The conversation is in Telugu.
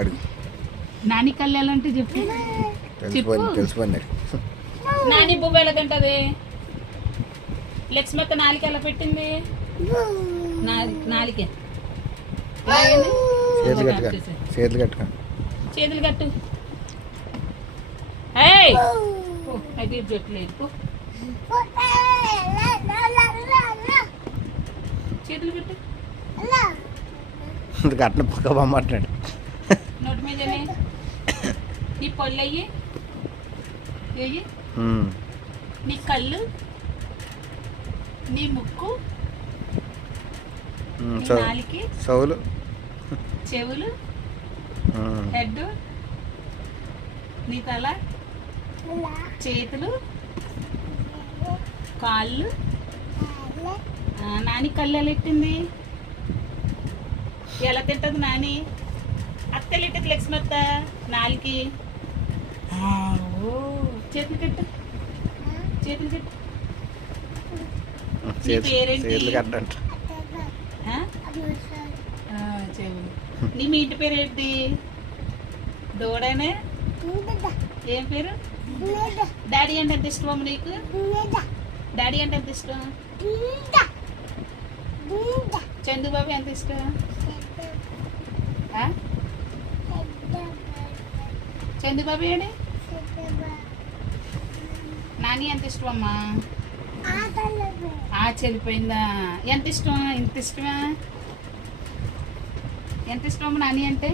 అడుగు. నాని కళ్యాణ్ అంటే చెప్పు. తెలిసిపోయింది. నాని బువ్వ ఎలా తింటది? లక్ష్మత్త నాలిక ఎలా పెట్టింది? నాలికే చేతులు కట్టుకో. చేతులు కట్టు. అయితే జట్లేదు. చేతులు కట్టు. కట్టిన పక్క బొమ్మంటున్నాడు. నోటి మీదనే నీ పళ్ళు అయ్యి, నీ కళ్ళు, నీ ముక్కు, నాలికి, చెవులు, చెవులు, హెడ్, నీ తల, చేతులు, కాళ్ళు. నాని కళ్ళు ఎలా ఎట్టింది? ఎలా తింటది నాని? అత్తెలిట్టది లక్ష్మత్త నాలికి. చేతులు కట్టు. చేతులు కట్టు. నీ పేరేంటి? చెవులు. మీ ఇంటి పేరు ఏంటి? దూడనే. ఏం పేరు? డాడీ అంటే ఎంత ఇష్టం నీకు? డాడీ అంటే ఎంత ఇష్టం? చందుబాబు ఎంత ఇష్టం? చందుబాబు ఏడి? నాని ఎంత ఇష్టం అమ్మా? చెల్లిపోయిందా? ఎంత ఇష్టం? ఇంత ఇష్టమా? ఎంత ఇష్టం నాని అంటే?